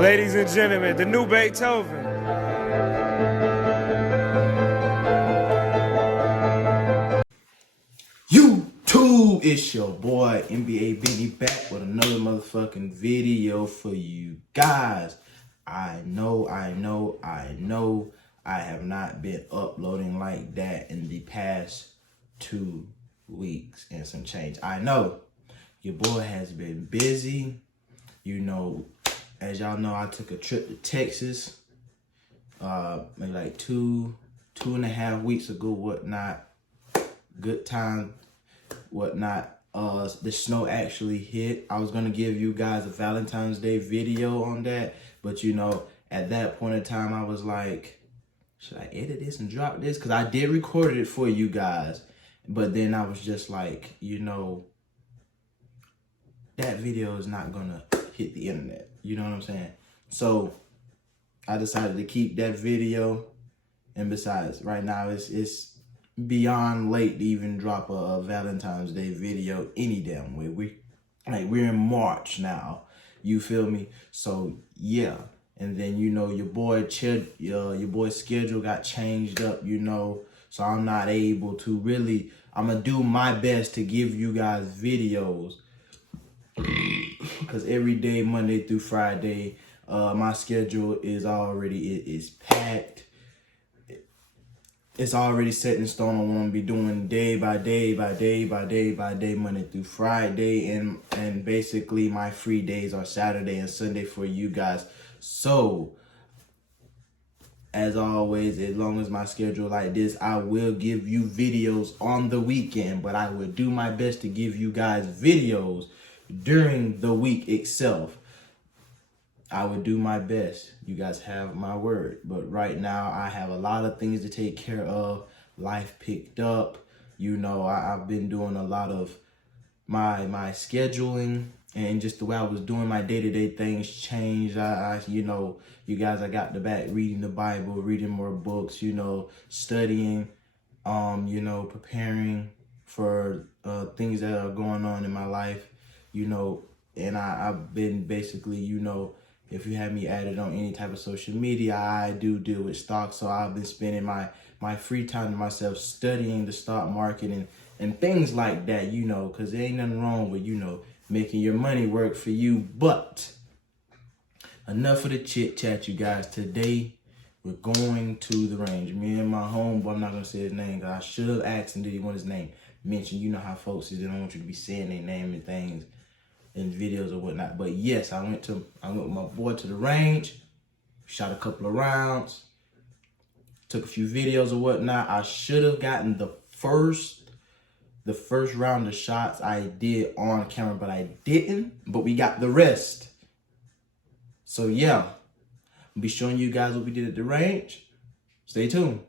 Ladies and gentlemen, the new Beethoven. YouTube, it's your boy NBA Biggie back with another motherfucking video for you guys. I know I have not been uploading like that in the past 2 weeks and some change. I know your boy has been busy. You know, as y'all know, I took a trip to Texas maybe like two and a half weeks ago, whatnot. Good time, whatnot. The snow actually hit. I was gonna give you guys a Valentine's Day video on that, but you know, at that point in time, I was like, should I edit this and drop this? Because I did record it for you guys, but then I was just like, you know, that video is not gonna hit the internet. You know what I'm saying? So I decided to keep that video. And besides, right now it's beyond late to even drop a Valentine's Day video any damn way. We're in March now. You feel me? So yeah. And then you know your boy's schedule got changed up, you know. So I'm not able to really. I'm gonna do my best to give you guys videos. Because every day, Monday through Friday, my schedule is already packed. It's already set in stone on what I'm gonna be doing day by day, Monday through Friday, and basically my free days are Saturday and Sunday for you guys. So, as always, as long as my schedule like this, I will give you videos on the weekend, but I will do my best to give you guys videos during the week itself. I would do my best. You guys have my word. But right now, I have a lot of things to take care of. Life picked up. You know, I've been doing a lot of my scheduling, and just the way I was doing my day-to-day things changed. You know, you guys, I got the back reading the Bible, reading more books, you know, studying, you know, preparing for things that are going on in my life, you know, and I've been basically, you know, if you have me added on any type of social media, I do deal with stocks. So I've been spending my free time to myself studying the stock market and things like that, you know, because there ain't nothing wrong with, you know, making your money work for you. But enough of the chit chat, you guys. Today, we're going to the range. Me and my homeboy, I'm not going to say his name, because I should have asked him, did he want his name mentioned? You know how folks is, they don't want you to be saying their name and things in videos or whatnot. But yes, I went with my boy to the range, shot a couple of rounds, took a few videos or whatnot. I should have gotten the first round of shots I did on camera, but I didn't. But we got the rest. So yeah, I'll be showing you guys what we did at the range. Stay tuned.